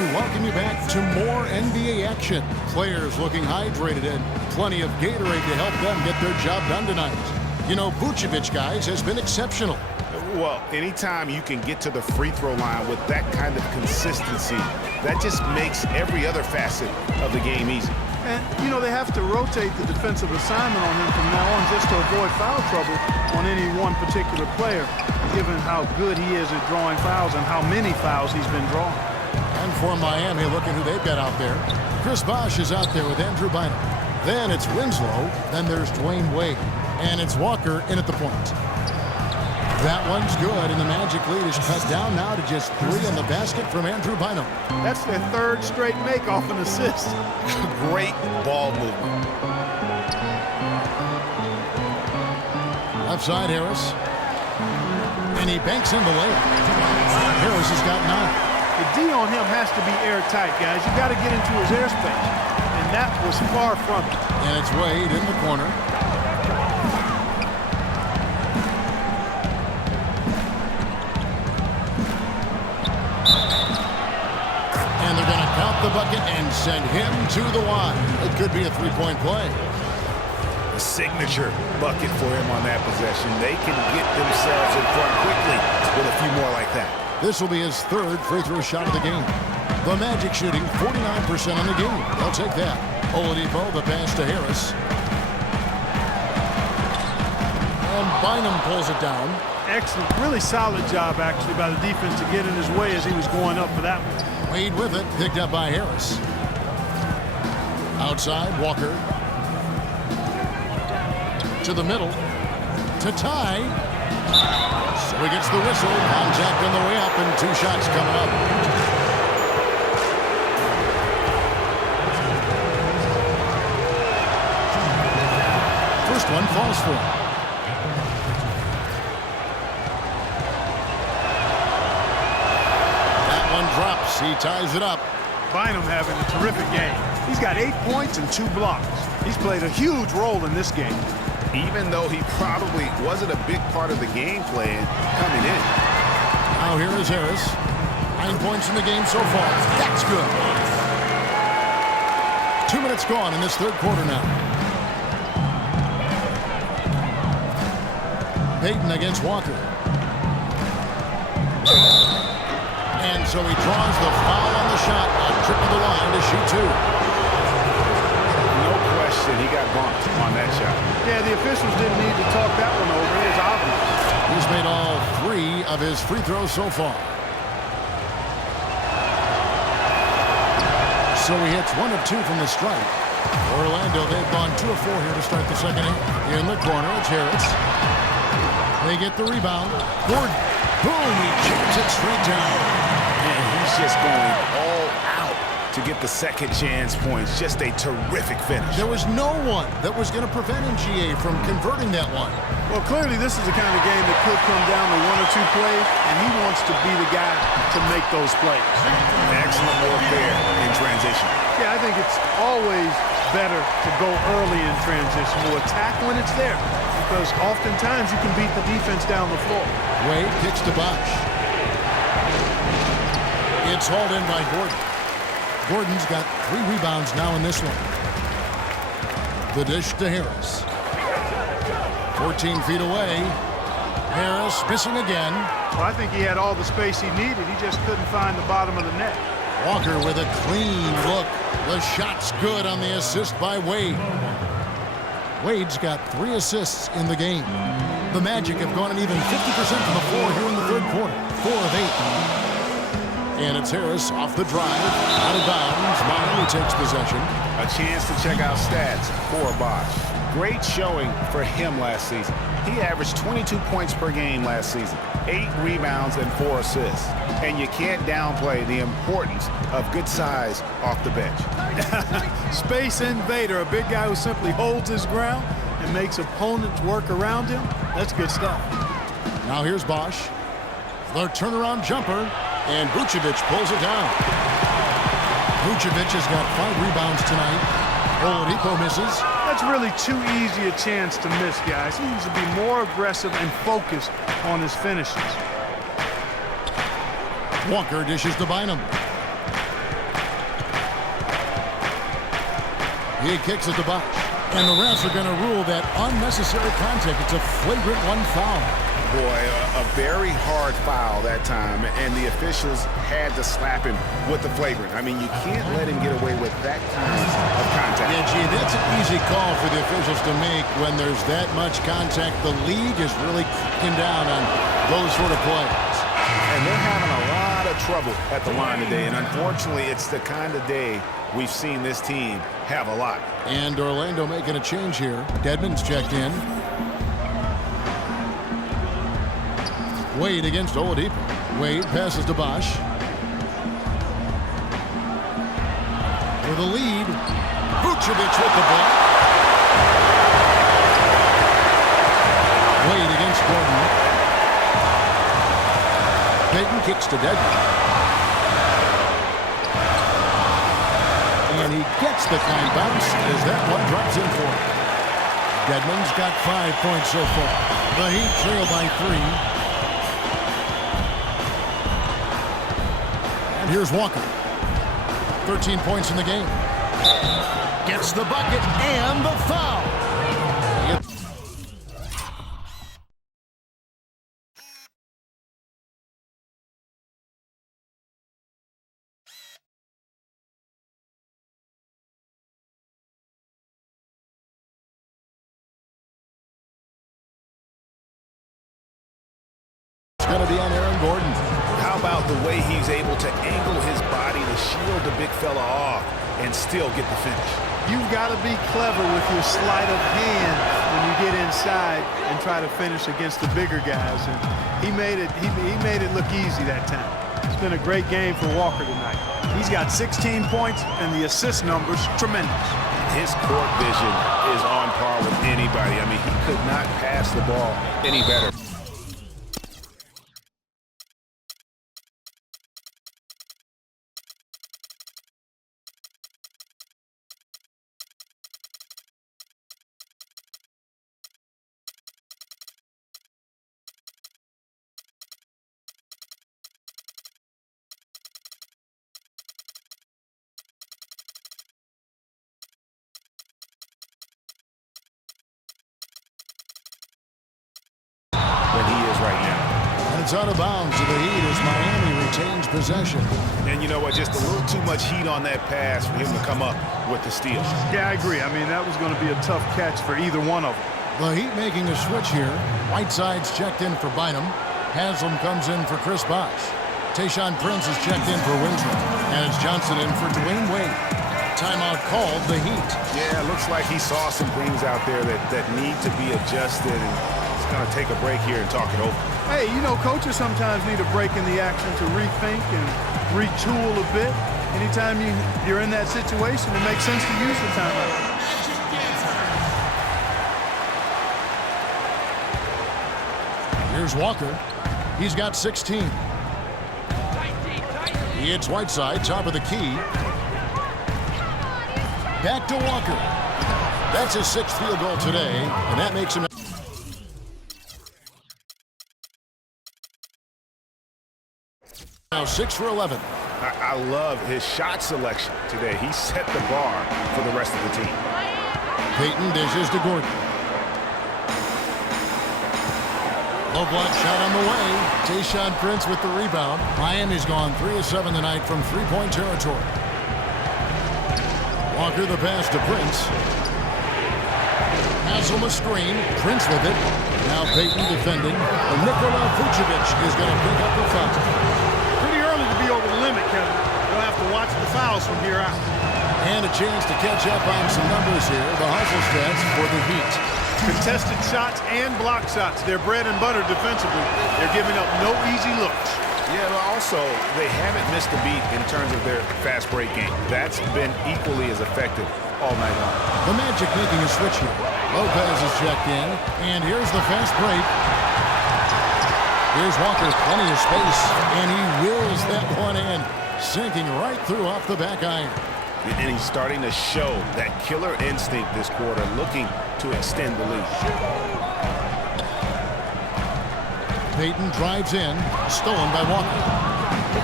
we welcome you back to more NBA action. Players looking hydrated and plenty of Gatorade to help them get their job done tonight. You know, Vucevic, guys, has been exceptional. Well, anytime you can get to the free throw line with that kind of consistency, that just makes every other facet of the game easy. And, you know, they have to rotate the defensive assignment on him from now on just to avoid foul trouble on any one particular player, given how good he is at drawing fouls and how many fouls he's been drawing. And for Miami, look at who they've got out there. Chris Bosh is out there with Andrew Bynum. Then it's Winslow. Then there's Dwayne Wade. And it's Walker in at the point. That one's good, and the Magic lead is cut down now to just 3 in the basket from Andrew Bynum. That's their third straight make off an assist. Great ball movement. Left side, Harris. And he banks in the layup. Harris has got 9. The D on him has to be airtight, guys. You got to get into his airspace, and that was far from it. And it's Wade in the corner. And they're going to count the bucket and send him to the line. It could be a three-point play. A signature bucket for him on that possession. They can get themselves in front quickly with a few more like that. This will be his third free throw shot of the game. The Magic shooting 49% on the game. They'll take that. Oladipo, the pass to Harris. And Bynum pulls it down. Excellent. Really solid job, actually, by the defense to get in his way as he was going up for that one. Wade with it, picked up by Harris. Outside, Walker. To the middle. To tie. So he gets the whistle. Contact on the way up, and 2 shots coming up. First one falls for him. That one drops. He ties it up. Bynum having a terrific game. He's got 8 points and 2 blocks. He's played a huge role in this game. Even though he probably wasn't a big part of the game plan coming in. Now here is Harris. 9 points in the game so far. That's good. 2 minutes gone in this third quarter now. Payton against Walker. And so he draws the foul on the shot. A trip to the line to shoot 2. No question he got bumped on that shot. Yeah, the officials didn't need to talk that one over. It was obvious. He's made all 3 of his free throws so far. So he hits 1 of 2 from the stripe. Orlando, they've gone 2 of 4 here to start the second half. In the corner, it's Harris. They get the rebound. Gordon. Boom, he chips it straight down. And he's just going all out to get the second chance points. Just a terrific finish. There was no one that was going to prevent NGA from converting that one. Well, clearly this is the kind of game that could come down to 1 or 2 plays, and he wants to be the guy to make those plays. Excellent work there in transition. Yeah, I think it's always better to go early in transition, to attack when it's there, because oftentimes you can beat the defense down the floor. Wade kicks to Bosh. It's hauled in by Gordon. Gordon's got 3 rebounds now in this one. The dish to Harris. 14 feet away. Harris missing again. Well, I think he had all the space he needed. He just couldn't find the bottom of the net. Walker with a clean look. The shot's good on the assist by Wade. Wade's got 3 assists in the game. The Magic have gone an even 50% from the floor here in the third quarter. 4 of 8. And it's Harris off the drive. Out of bounds. Miami takes possession. A chance to check out stats for Bosh. Great showing for him last season. He averaged 22 points per game last season, 8 rebounds and 4 assists. And you can't downplay the importance of good size off the bench. Space invader, a big guy who simply holds his ground and makes opponents work around him. That's good stuff. Now here's Bosh. The turnaround jumper, and Vucevic pulls it down. Vucevic has got 5 rebounds tonight. Oladipo misses. That's really too easy a chance to miss, guys. He needs to be more aggressive and focused on his finishes. Walker dishes to Bynum. He kicks it to Bosch. And the refs are going to rule that unnecessary contact. It's a flagrant one foul. Boy, a very hard foul that time, and the officials had to slap him with the flagrant. I mean, you can't let him get away with that kind of contact. Yeah, gee, that's an easy call for the officials to make when there's that much contact. The league is really cracking down on those sort of plays. And they're having a lot of trouble at the line today, and unfortunately, it's the kind of day we've seen this team have a lot. And Orlando making a change here. Dedmon's checked in. Wade against Oladipo. Wade passes to Bosch. For the lead. Vucevic with the ball. Wade against Gordon. Payton kicks to Dedmon. And he gets the kind bounce as that one drops in for him. Dedmon's got 5 points so far. The Heat trail by 3. Here's Walker. 13 points in the game. Gets the bucket and the foul. It's going to be on Aaron Gordon. How about the way he's able to angle his body to shield the big fella off and still get the finish? You've got to be clever with your sleight of hand when you get inside and try to finish against the bigger guys. And he made it look easy that time. It's been a great game for Walker tonight. He's got 16 points and the assist numbers tremendous. His court vision is on par with anybody. I mean, he could not pass the ball any better. It's out of bounds to the Heat as Miami retains possession. And you know what? Just a little too much heat on that pass for him to come up with the steal. Yeah, I agree. I mean, that was going to be a tough catch for either one of them. The Heat making a switch here. Whiteside's checked in for Bynum. Haslam comes in for Chris Bosh. Tayshaun Prince is checked in for Winslow. And it's Johnson in for Dwayne Wade. Timeout called the Heat. Yeah, looks like he saw some things out there that need to be adjusted. And he's going to take a break here and talk it over. Hey, you know, coaches sometimes need a break in the action to rethink and retool a bit. Anytime you're in that situation, it makes sense to use the timeout. Here's Walker. He's got 16. He hits Whiteside, top of the key. Back to Walker. That's his 6th field goal today, and that makes him... Now 6 for 11. I love his shot selection today. He set the bar for the rest of the team. Payton dishes to Gordon. Low block shot on the way. Tayshaun Prince with the rebound. Miami's gone 3 of 7 tonight from three-point territory. Walker the pass to Prince. Haslam a screen. Prince with it. Now Payton defending. And Nikola Vucevic is going to pick up the foul. Over the limit, Kevin. You'll have to watch the fouls from here out. And a chance to catch up on some numbers here. The hustle stats for the Heat. Contested shots and block shots. They're bread and butter defensively. They're giving up no easy looks. Yeah, but also, they haven't missed a beat in terms of their fast break game. That's been equally as effective all night long. The Magic making a switch here. Lopez is checked in. And here's the fast break. Here's Walker, plenty of space, and he wills that one in, sinking right through off the back iron. And he's starting to show that killer instinct this quarter, looking to extend the lead. Payton drives in, stolen by Walker.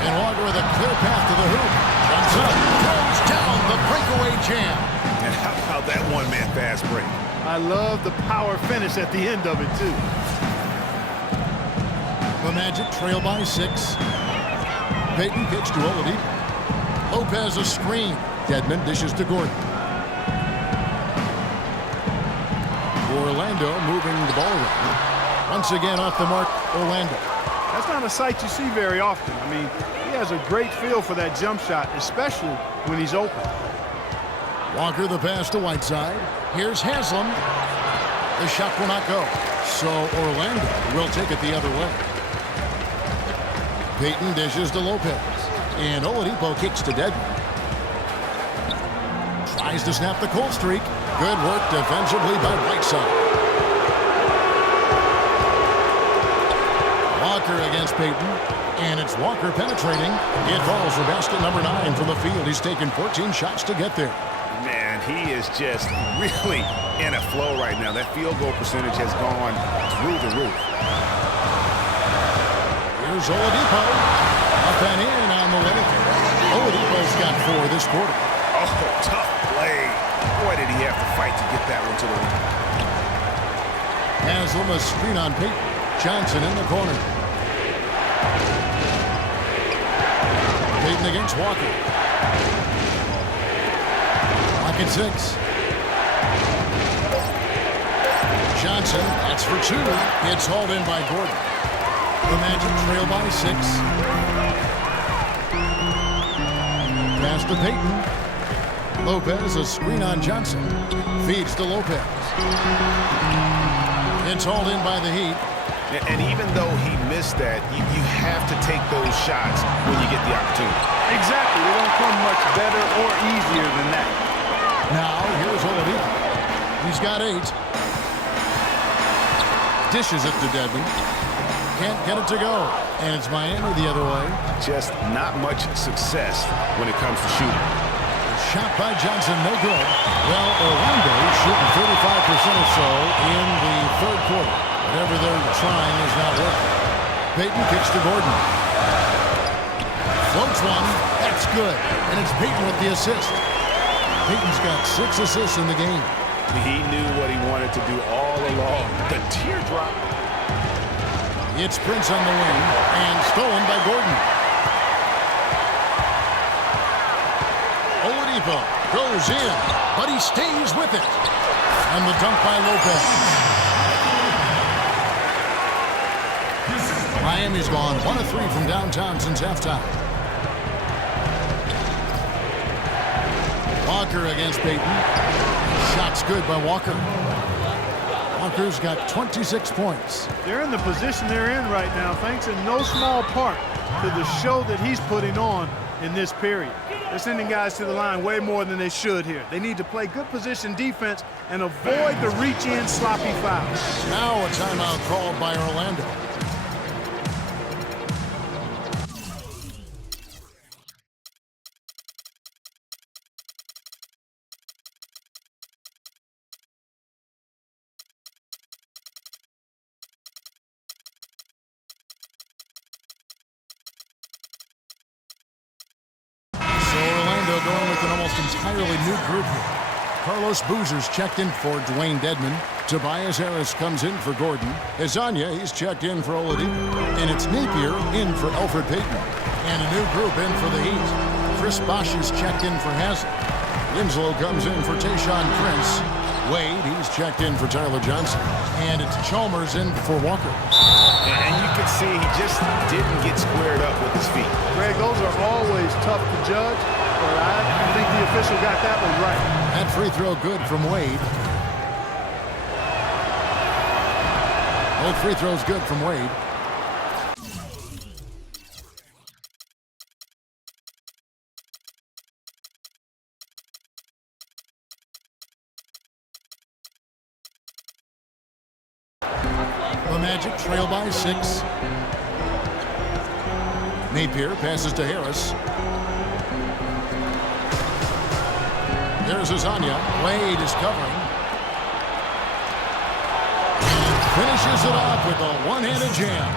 And Walker with a clear path to the hoop. Jumps up, throws down the breakaway jam. And how about that one-man fast break? I love the power finish at the end of it, too. The Magic trail by 6. Payton pitch to Oladipo. Lopez a screen. Dedmon dishes to Gordon. Orlando moving the ball around. Once again off the mark, Orlando. That's not a sight you see very often. I mean, he has a great feel for that jump shot, especially when he's open. Walker the pass to Whiteside. Here's Haslam. The shot will not go. So Orlando will take it the other way. Payton dishes to Lopez. And Oladipo kicks to Dedmon. Tries to snap the cold streak. Good work defensively by Whiteside. Walker against Payton. And it's Walker penetrating. It falls for basket number 9 from the field. He's taken 14 shots to get there. Man, he is just really in a flow right now. That field goal percentage has gone through the roof. Here's Oladipo. Up and in on the lane. Oladipo's got 4 this quarter. Oh, tough play. Boy, did he have to fight to get that one to the rim. Haslam a screen on Payton. Johnson in the corner. Payton against Walker. Lock at 6. Johnson, that's for 2. It's hauled in by Gordon. The Magic trail by 6. Pass to Payton. Lopez, a screen on Johnson. Feeds to Lopez. It's hauled in by the Heat. And even though he missed that, you have to take those shots when you get the opportunity. Exactly. They don't come much better or easier than that. Now, here's Oladipo. He's got 8. Dishes it to Dedmon. Can't get it to go. And it's Miami the other way. Just not much success when it comes to shooting. Shot by Johnson, no good. Well, Orlando shooting 35% or so in the third quarter. Whatever they're trying is not working. Payton kicks to Gordon. Floats one. That's good. And it's Payton with the assist. Payton's got 6 assists in the game. He knew what he wanted to do all along. The teardrop. It's Prince on the wing and stolen by Gordon. Oladipo goes in, but he stays with it. And the dunk by Lopez. Miami's gone 1 of 3 from downtown since halftime. Walker against Payton. Shot's good by Walker. Walker's got 26 points. They're in the position they're in right now, thanks in no small part to the show that he's putting on in this period. They're sending guys to the line way more than they should here. They need to play good position defense and avoid the reach-in sloppy fouls. Now a timeout called by Orlando. Going with an almost entirely new group here. Carlos Boozer's checked in for Dwayne Dedmon. Tobias Harris comes in for Gordon. Hezonja, he's checked in for Oladipo. And it's Napier in for Elfrid Payton. And a new group in for the Heat. Chris Bosh is checked in for Haslam. Winslow comes in for Tayshaun Prince. Wade, he's checked in for Tyler Johnson. And it's Chalmers in for Walker. And you can see he just didn't get squared up with his feet. Greg, those are always tough to judge, but I think the official got that one right. That free throw good from Wade. Both free throws good from Wade. The Magic trail by 6. Napier passes to Harris. There's Hezonja. Wade is covering. And finishes it off with a one-handed jam.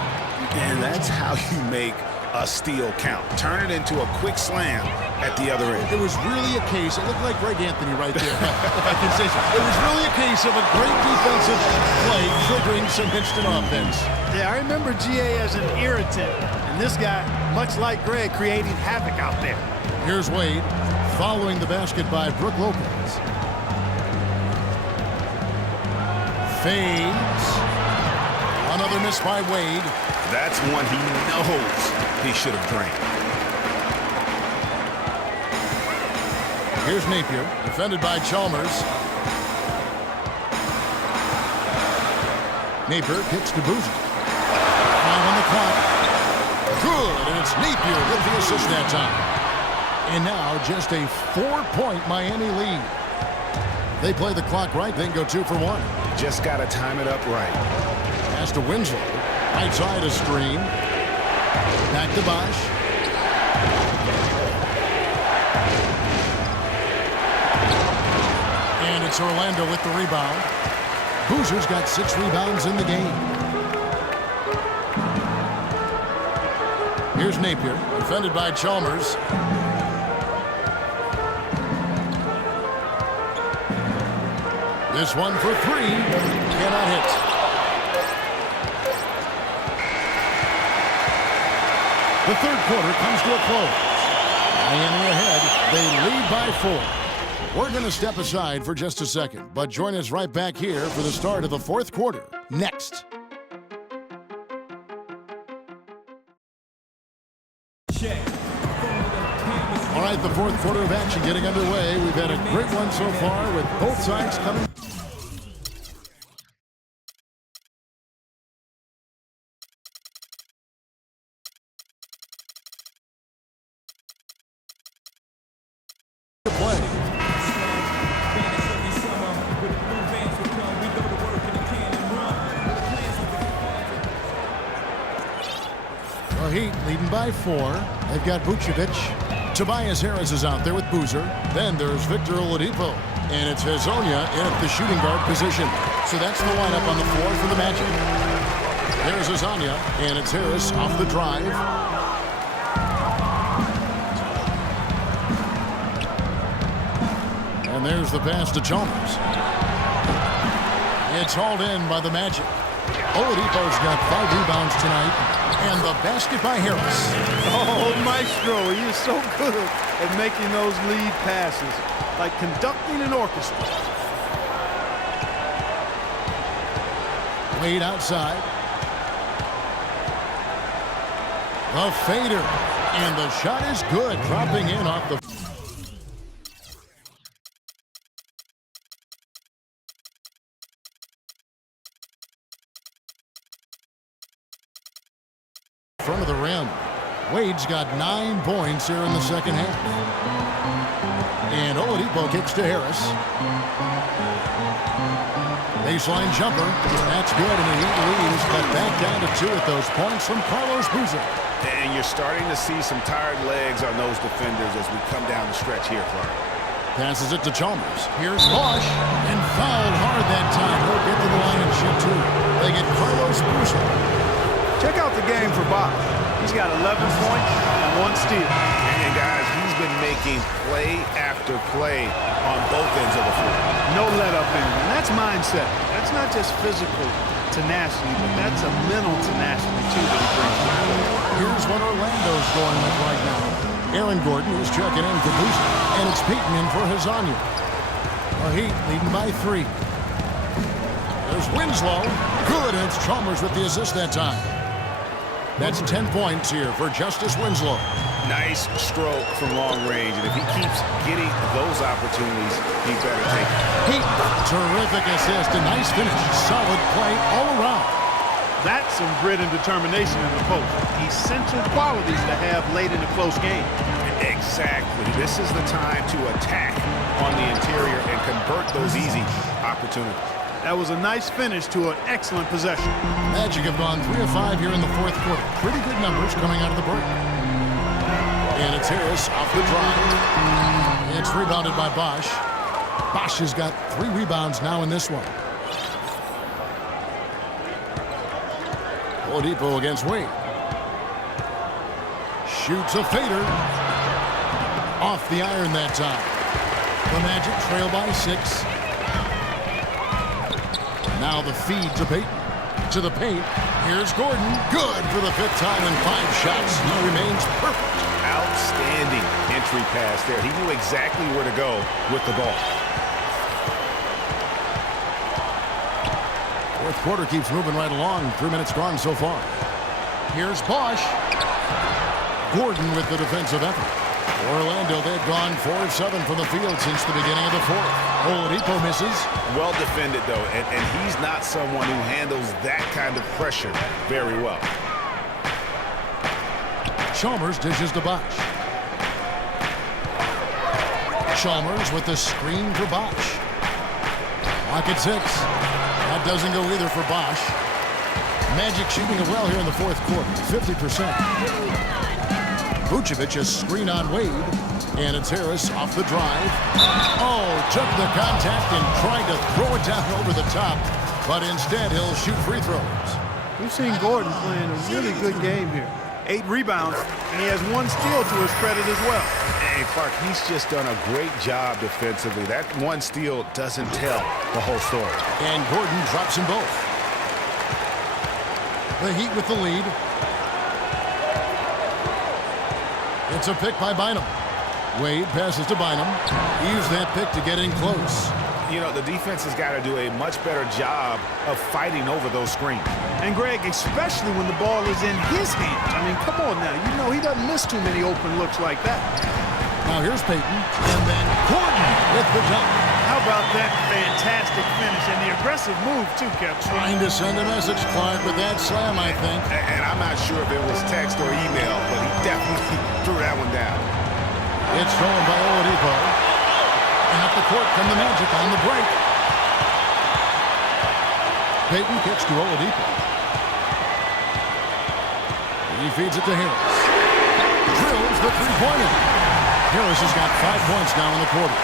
And that's how you make a steal count. Turn it into a quick slam at the other end. It was really a case, it looked like Greg Anthony right there, if I can say so. It was really a case of a great defensive play triggering some instant offense. Yeah, I remember GA as an irritant, and this guy, much like Greg, creating havoc out there. Here's Wade following the basket by Brook Lopez. Fades. Another miss by Wade. That's one he knows he should have drained. Here's Napier, defended by Chalmers. Napier kicks to Boozer. 5 on the clock. Good, and it's Napier with the assist that time. And now just a 4-point Miami lead. They play the clock right, then go 2 for 1. Just got to time it up right. Pass to Winslow. Right side a screen. Back to Bosch. And it's Orlando with the rebound. Boozer's got 6 rebounds in the game. Here's Napier, defended by Chalmers. This one for 3. Cannot hit. The third quarter comes to a close. Miami ahead. They lead by 4. We're going to step aside for just a second, but join us right back here for the start of the fourth quarter. Next. All right, the fourth quarter of action getting underway. We've had a great one so far with both sides coming. Heat leading by 4. They've got Vucevic. Tobias Harris is out there with Boozer. Then there's Victor Oladipo. And it's Hezonja in at the shooting guard position. So that's the lineup on the floor for the Magic. There's Hezonja, and it's Harris off the drive. And there's the pass to Chalmers. It's hauled in by the Magic. Oladipo's got 5 rebounds tonight. And the basket by Harris. Oh, Maestro, he is so good at making those lead passes, like conducting an orchestra. Wade outside. The fader. And the shot is good, dropping in off the... front of the rim. Wade's got 9 points here in the second half. And Oladipo kicks to Harris. Baseline jumper. That's good, and the Heat lead is cut back down to 2 at those points from Carlos Boozer. And you're starting to see some tired legs on those defenders as we come down the stretch here, Clark. Passes it to Chalmers. Here's Bosch. And fouled hard that time. He'll get to the line and shoot 2. They get Carlos Boozer. Check out the game for Bosch. He's got 11 points and 1 steal. And guys, he's been making play after play on both ends of the floor. No let-up in him. And that's mindset. That's not just physical tenacity, but that's a mental tenacity, too, that he brings to the floor. Here's what Orlando's going with right now. Aaron Gordon is checking in for Boozer. And it's Peyton in for Hezonja. The Heat leading by 3. There's Winslow. Good, and it's Chalmers with the assist that time. That's 10 points here for Justice Winslow. Nice stroke from long range, and if he keeps getting those opportunities, he better take it. Heat, terrific assist, a nice finish, solid play all around. That's some grit and determination in the post. Essential qualities to have late in a close game. Exactly. This is the time to attack on the interior and convert those easy opportunities. That was a nice finish to an excellent possession. Magic have gone 3 of 5 here in the fourth quarter. Pretty good numbers coming out of the break. And it's Harris off the drive. It's rebounded by Bosch. Bosch has got 3 rebounds now in this one. Oladipo against Wade. shoots a fader. Off the iron that time. The Magic trail by 6. Now the feed to Payton. To the paint. Here's Gordon. Good for the 5th time in 5 shots. He remains perfect. Outstanding entry pass there. He knew exactly where to go with the ball. Fourth quarter keeps moving right along. 3 minutes gone so far. Here's Bosch. Gordon with the defensive effort. Orlando, they've gone 4 of 7 from the field since the beginning of the 4th. Oladipo misses. Well defended, though, and he's not someone who handles that kind of pressure very well. Chalmers dishes to Bosch. Chalmers with the screen for Bosch. Clock at 6. That doesn't go either for Bosch. Magic shooting it well here in the 4th quarter, 50%. Vucevic a screen on Wade, and it's Harris off the drive. Oh, took the contact and tried to throw it down over the top, but instead he'll shoot free throws. We've seen Gordon playing a really good game here. 8 rebounds, and he has 1 steal to his credit as well. Hey, Clark, he's just done a great job defensively. That 1 steal doesn't tell the whole story. And Gordon drops them both. The Heat with the lead. It's a pick by Bynum. Wade passes to Bynum. He used that pick to get in close. You know, the defense has got to do a much better job of fighting over those screens. And Greg, especially when the ball is in his hands. I mean, come on now. You know he doesn't miss too many open looks like that. Now here's Payton, and then Gordon with the dunk. How about that fantastic finish and the aggressive move, too, Kevin? Trying to send a message, Clark, with that slam, I think. And I'm not sure if it was text or email, but he definitely threw that one down. It's stolen by Oladipo. And up the court come the Magic on the break. Payton kicks to Oladipo. He feeds it to Harris. Drills the three-pointer. Harris has got 5 points now in the quarter.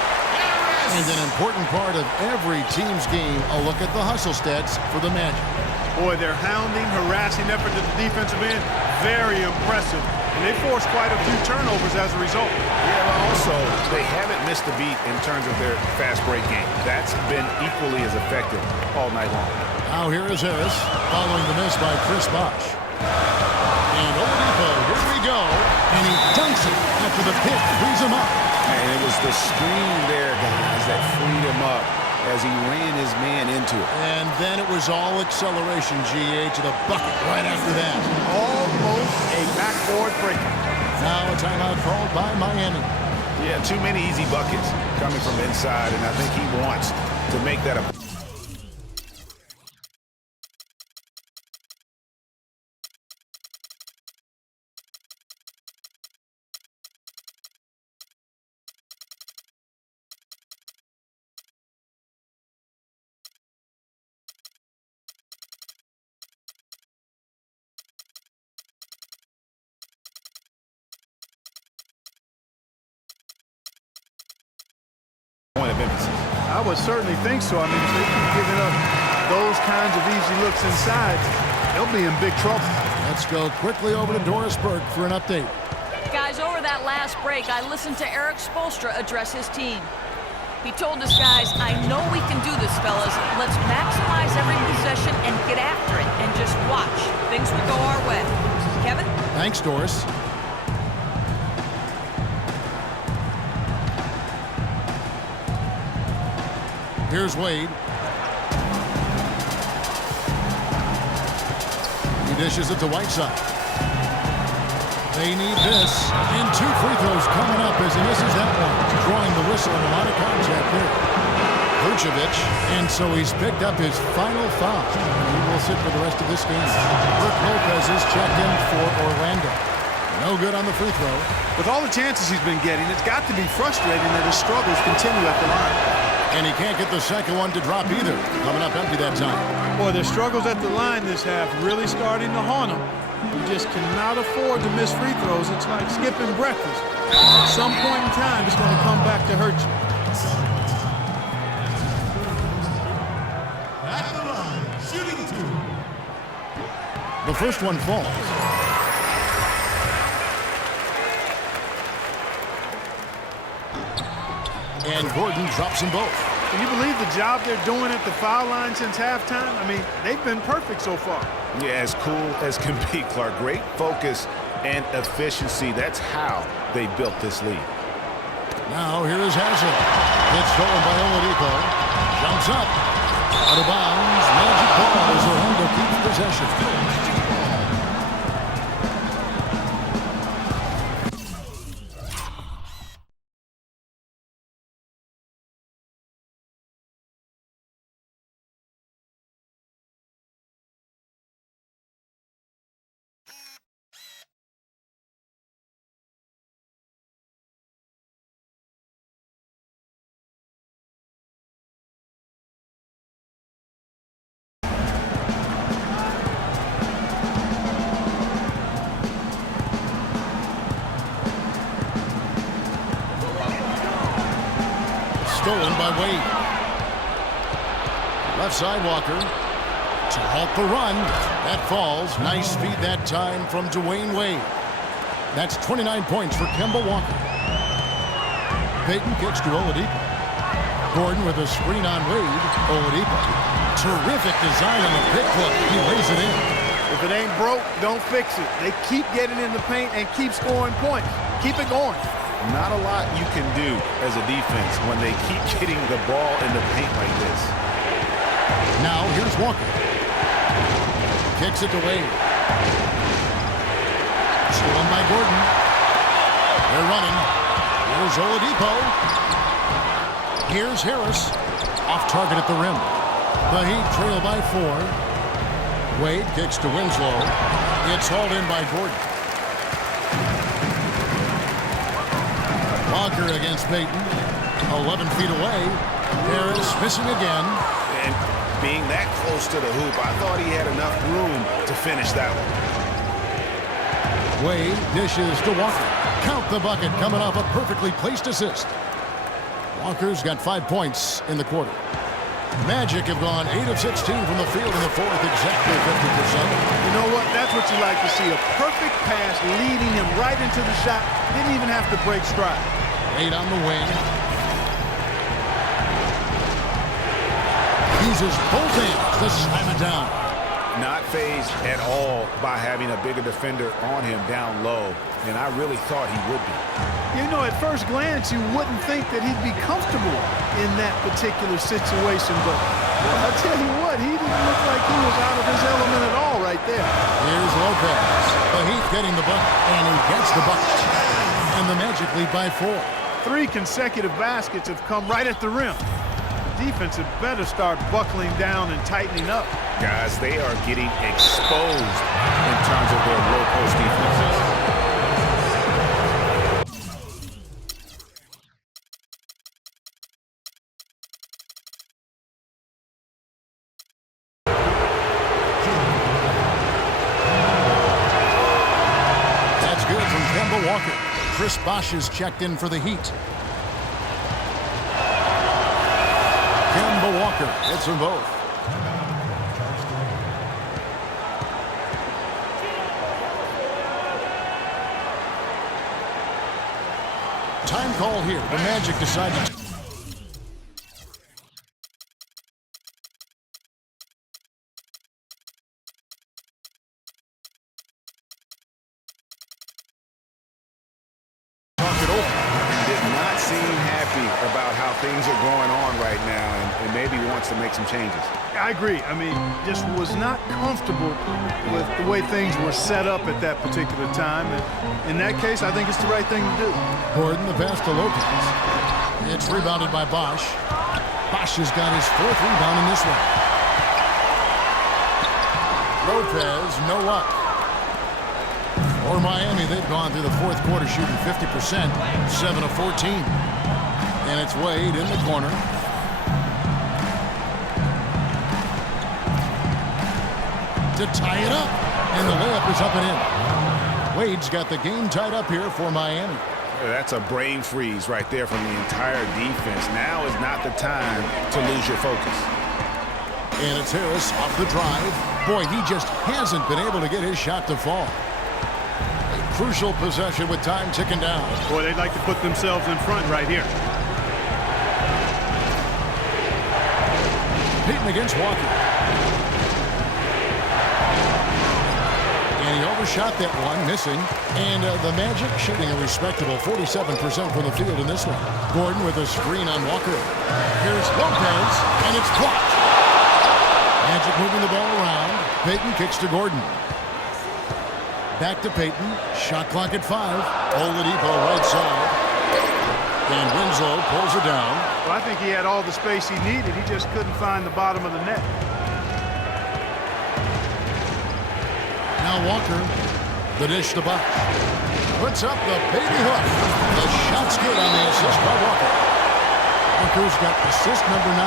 And an important part of every team's game, a look at the hustle stats for the Magic. Boy, their hounding, harassing effort at the defensive end, very impressive. And they forced quite a few turnovers as a result. Yeah, but also, they haven't missed a beat in terms of their fast break game. That's been equally as effective all night long. Now here is Harris, following the miss by Chris Bosh. And Oladipo, here we go. And he dunks it after the pick frees him up. And it was the screen there, guys, that freed him up as he ran his man into it. And then it was all acceleration, GA, to the bucket right after that. Almost a backboard breaker. Now a timeout called by Miami. Yeah, too many easy buckets coming from inside, and I think he wants to make that a... point of emphasis. I would certainly think so. I mean, if they keep giving up those kinds of easy looks inside, they'll be in big trouble. Let's go quickly over to Doris Burke for an update. Guys, over that last break, I listened to Eric Spoelstra address his team. He told us, guys, I know we can do this, fellas. Let's maximize every possession and get after it and just watch. Things will go our way. Kevin? Thanks, Doris. Here's Wade. He dishes it to Whiteside. They need this. And 2 free throws coming up as he misses that one. Drawing the whistle and a lot of contact there. Vucevic. And so he's picked up his final foul. He will sit for the rest of this game. Brook Lopez is checked in for Orlando. No good on the free throw. With all the chances he's been getting, it's got to be frustrating that his struggles continue at the line. And he can't get the second one to drop either. Coming up empty that time. Boy, their struggles at the line this half really starting to haunt him. You just cannot afford to miss free throws. It's like skipping breakfast. At some point in time, it's going to come back to hurt you. At the line, shooting 2. The first one falls. And Gordon drops them both. Can you believe the job they're doing at the foul line since halftime? I mean, they've been perfect so far. Yeah, as cool as can be, Clark. Great focus and efficiency. That's how they built this lead. Now here is Haslem. It's stolen by Oladipo. Jumps up. Out of bounds. Magic ball as Orlando keeps possession. Stolen by Wade. Left side Walker to halt the run. That falls. Nice feed that time from Dwayne Wade. That's 29 points for Kemba Walker. Payton kicks to Oladipo. Gordon with a screen on Wade. Oladipo. Terrific design on the pick hook. He lays it in. If it ain't broke, don't fix it. They keep getting in the paint and keep scoring points. Keep it going. Not a lot you can do as a defense when they keep getting the ball in the paint like this. Now here's Walker. Kicks it to Wade. Stolen by Gordon. They're running. Here's Oladipo. Here's Harris. Off target at the rim. The Heat trail by 4. Wade kicks to Winslow. It's hauled in by Gordon. Walker against Payton. 11 feet away. Harris missing again. And being that close to the hoop, I thought he had enough room to finish that one. Wade dishes to Walker. Count the bucket coming off a perfectly placed assist. Walker's got 5 points in the quarter. Magic have gone 8 of 16 from the field in the fourth, exactly 50%. You know what? That's what you like to see. A perfect pass leading him right into the shot. Didn't even have to break stride. 8 on the wing. Uses both hands to slam it down. Not fazed at all by having a bigger defender on him down low, and I really thought he would be. You know, at first glance, you wouldn't think that he'd be comfortable in that particular situation, but well, I tell you what, he didn't look like he was out of his element at all right there. Here's Lopez. The Heat getting the bucket, and he gets the bucket. And the Magic lead by 4. 3 consecutive baskets have come right at the rim. The defense had better start buckling down and tightening up. Guys, they are getting exposed in terms of their low post defenses. That's good from Kemba Walker. Chris Bosh is checked in for the Heat. Kemba Walker hits them both. Time call here. The Magic decided to. Talk it over. Did not seem happy about how things are going on right now, and maybe wants to make some changes. I agree. I mean, just was not comfortable with the way things were set up at that particular time. And in that case, I think it's the right thing to do. Gordon, the pass to Lopez. It's rebounded by Bosh. Bosh has got his 4th rebound in this one. Lopez, no luck. For Miami, they've gone through the 4th quarter shooting 50%, 7 of 14. And it's Wade in the corner. To tie it up. And the layup is up and in. Wade's got the game tied up here for Miami. That's a brain freeze right there from the entire defense. Now is not the time to lose your focus. And it's Harris off the drive. Boy, he just hasn't been able to get his shot to fall. A crucial possession with time ticking down. Boy, they'd like to put themselves in front right here. Payton against Walker. And he overshot that one, missing. And the Magic shooting a respectable 47% from the field in this one. Gordon with a screen on Walker. Here's Lopez, and it's blocked. Magic moving the ball around. Payton kicks to Gordon. Back to Payton. Shot clock at 5. Oladipo right side. And Winslow pulls it down. Well, I think he had all the space he needed. He just couldn't find the bottom of the net. Now Walker, the dish to Bosh. Puts up the baby hook. The shot's good on the assist by Walker. Walker's got assist number 9.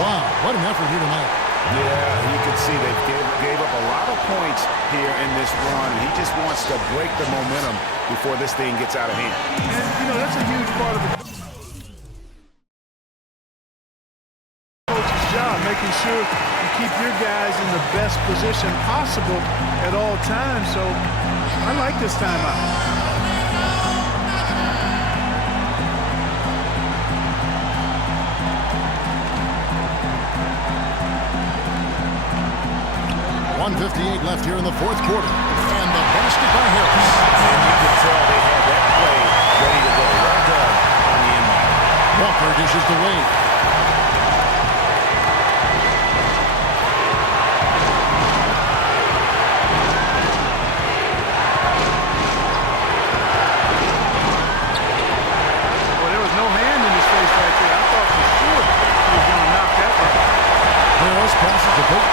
Wow, what an effort here tonight. Yeah, you can see they gave up a lot of points here in this run. He just wants to break the momentum before this thing gets out of hand. And, you know, that's a huge part of the coach's job, making sure you keep your guys in the best position possible at all times. So I like this timeout. .158 left here in the fourth quarter. And the basket by Harris. And you could tell they had that play ready to go. Well done on the inbound. Walker dishes to Wade. Well, there was no hand in his face right there. I thought for sure he was going to knock that down. Harris passes to Payton.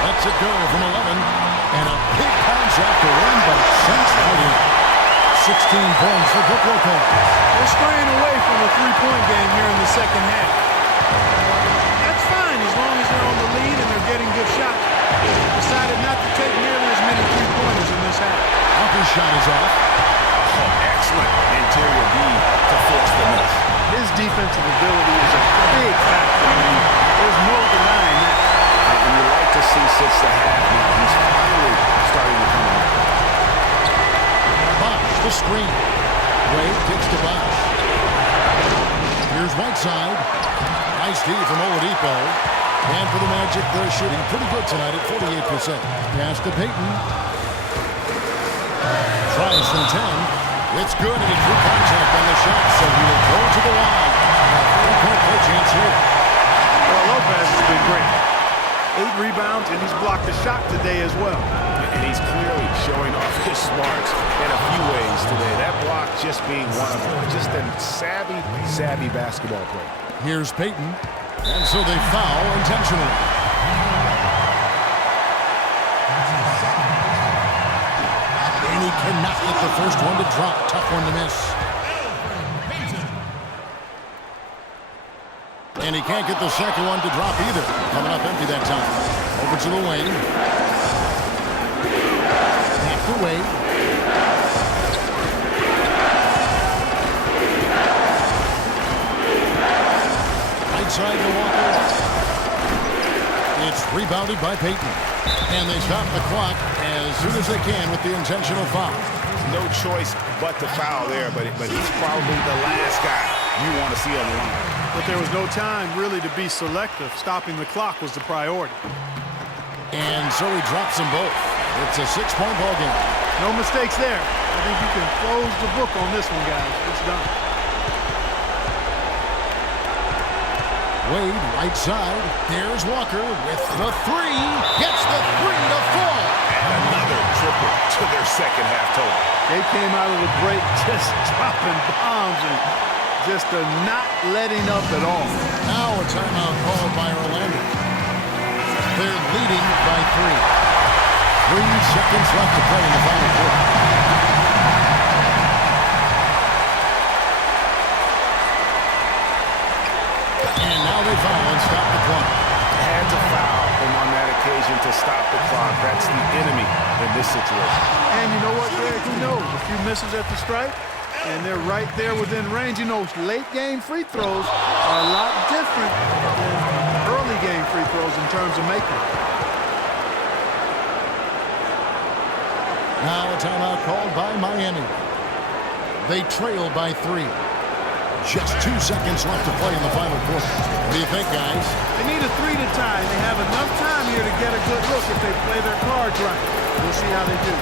Lets it go from 11. And a big bounce after one, but sinks out in 16 points for Brook Lopez. They're straying away from a three-point game here in the second half. That's fine as long as they're on the lead and they're getting good shots. Decided not to take nearly as many three-pointers in this half. Walker's shot is off. Oh, excellent interior D to force the miss. His defensive ability is a big factor. I mean, there's no denying that. And you like to see since the half now, he's finally starting to come on. Bosh, the screen. Wade kicks to Bosh. Here's Whiteside. Nice D from Oladipo. And for the Magic, they're shooting pretty good tonight at 48%. Pass to Payton. Tries from 10. It's good, and he drew contact on the shot, so he will go to the line. A 3-point play chance here. Well, Lopez has been great. 8 rebounds, and he's blocked a shot today as well. And he's clearly showing off his smarts in a few ways today. That block just being one of them. Just a savvy basketball player. Here's Payton. And so they foul intentionally. And he cannot get the first one to drop. Tough one to miss. And he can't get the second one to drop either. Coming up empty that time. Over to the wing. Back to Wade. Right side to Walker. It's rebounded by Payton. And they stop the clock as soon as they can with the intentional foul. No choice but to foul there, but he's probably the last guy you want to see on the line. But there was no time really to be selective. Stopping the clock was the priority. And so he drops them both. It's a 6-point ball game. No mistakes there. I think you can close the book on this one, guys. It's done. Wade, right side. There's Walker with the 3. Gets the 3 to fall. And another triple to their second half total. They came out of the break just dropping bombs and just not letting up at all. Now a timeout called by Orlando. They're leading by 3. 3 seconds left to play in the final quarter. And now they foul and stop the clock. Had to foul him on that occasion to stop the clock. That's the enemy in this situation. And you know what, Greg? Who knows? A few misses at the stripe, and they're right there within range. You know, late game free throws are a lot different than early game free throws in terms of making. Now a timeout called by Miami. They trail by 3. Just 2 seconds left to play in the final quarter. What do you think, guys? They need a 3 to tie. They have enough time here to get a good look if they play their cards right. We'll see how they do.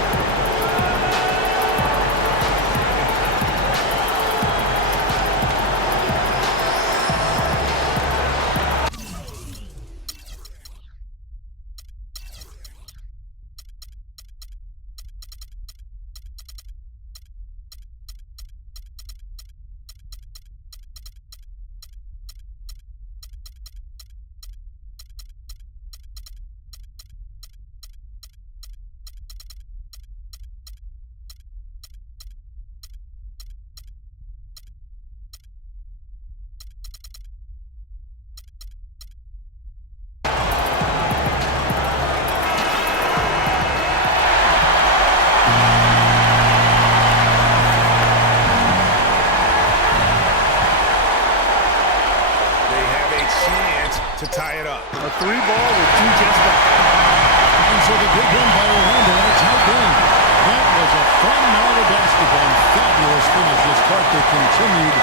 To tie it up. A 3 ball with 2 just back. And so the big win by Orlando in a tight game. That was a fun night of basketball. Fabulous finish as Carter continued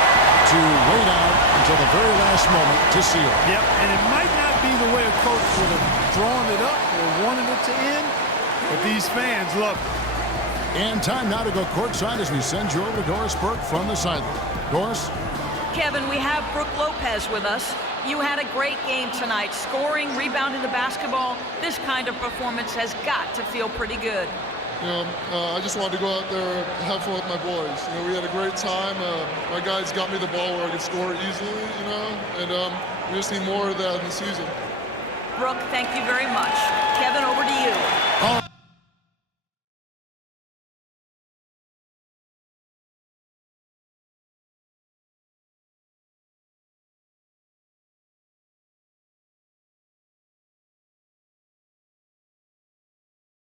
to wait out until the very last moment to seal it. Yep, and it might not be the way a coach would have drawn it up or wanted it to end, but these fans love it. And time now to go courtside as we send you over to Doris Burke from the sideline. Doris? Kevin, we have Brooke Lopez with us. You had a great game tonight, scoring, rebounding the basketball. This kind of performance has got to feel pretty good. I just wanted to go out there and have fun with my boys. We had a great time. My guys got me the ball where I could score easily, and we just need more of that in the season. Brooke, thank you very much. Kevin, over to you.